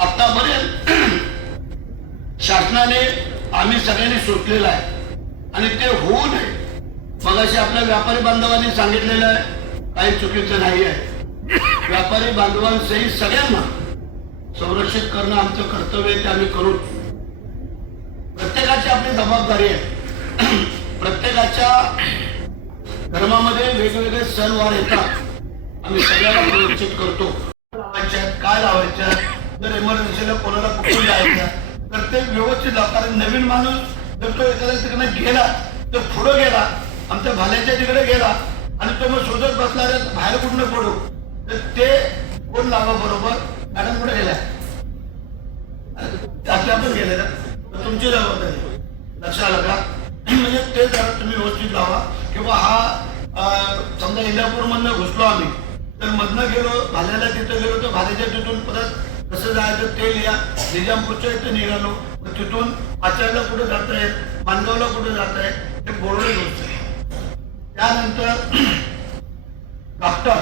आतापर्यंत शासनाने आम्ही सगळ्यांनी सोचलेलं आहे आणि ते होऊ नये. मगाशी आपल्या व्यापारी बांधवांनी सांगितलेलं आहे, काही चुकीचं नाही आहे. व्यापारी बांधवांसहित सगळ्यांना संरक्षित करणं आमचं कर्तव्य आहे, ते आम्ही करू. प्रत्येकाची आपली जबाबदारी आहे. प्रत्येकाच्या धर्मामध्ये वेगवेगळे सणवार येतात, आम्ही सगळ्यांना संरक्षित करतो. काय लावायच्या, जर इमर्जन्सीला कोणाला पकडून जायचं तर ते व्यवस्थित लाव. कारण नवीन माणूस जर तो एखाद्या तिकडे गेला तर पुढं गेला, आमच्या भाल्याच्या तिकडे गेला आणि तो मग शोधत बसला बाहेर कुठनं पडू, तर ते कोण लावा बरोबर. मॅडम कुठे गेल्या, त्याच्या पण गेले ना, तर तुमची जबाबदारी लक्षात आलं का. म्हणजे ते जरा तुम्ही व्यवस्थित लावा. किंवा हा समजा इंदापूरमधनं घुसलो आम्ही, तर मधनं गेलो भाल्याला, तिथं गेलो तर भाल्याच्या तिथून परत कसं जायचं ते लिहा. निजामपूरच्या इथं निघालो, तिथून आचारला कुठे जात आहे, मानगावला कुठे जात आहे, ते बोलणे गोष्ट. त्यानंतर डॉक्टर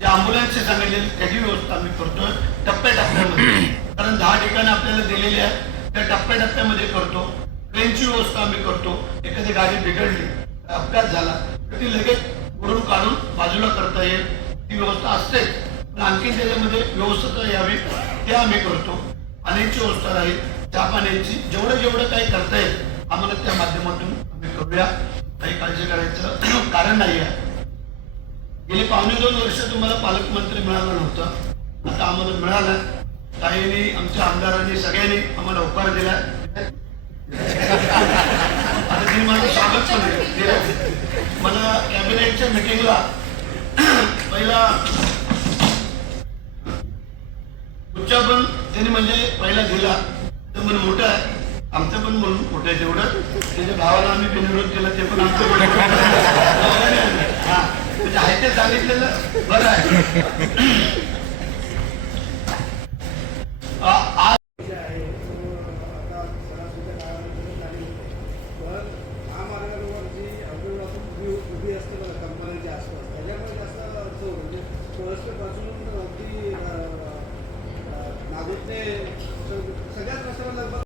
जे अँब्युलन्सचे सांगितले त्याची व्यवस्था आम्ही करतोय टप्प्याटप्प्यामध्ये. कारण 10 ठिकाणी आपल्याला दिलेली आहे, त्या टप्प्याटप्प्यामध्ये करतो. ट्रेनची व्यवस्था आम्ही करतो. एखादी गाडी बिघडली, अपघात झाला तर ती लगेच वरून काढून बाजूला करता येईल, ती व्यवस्था असते. पण आणखी त्याच्यामध्ये व्यवस्था यावी ते आम्ही करतो. पाण्याची व्यवस्था राहील, चहा पाण्याची जेवढं काही करता येईल आम्हाला त्या माध्यमातून आम्ही करूया. काही काळजी करायचं कारण नाही आहे. गेली 2.5 वर्ष तुम्हाला पालकमंत्री मिळालं नव्हतं, आता आम्हाला मिळालं. काहींनी, आमच्या आमदारांनी, सगळ्यांनी आम्हाला होकार दिला. आता त्यांनी माझं स्वागत पण केलं. मला कॅबिनेटच्या मिटिंगला पहिला उच्चा पण त्यांनी म्हणजे पहिला दिला, तर मन मोठं आहे, आमचं पण म्हणून मोठं आहे. तेवढं त्याच्या भावाला आम्ही बिनविरोध केला, ते पण आमचं म्हणजे आहे ते सांगितलेलं बरं आहे. सगळ्यात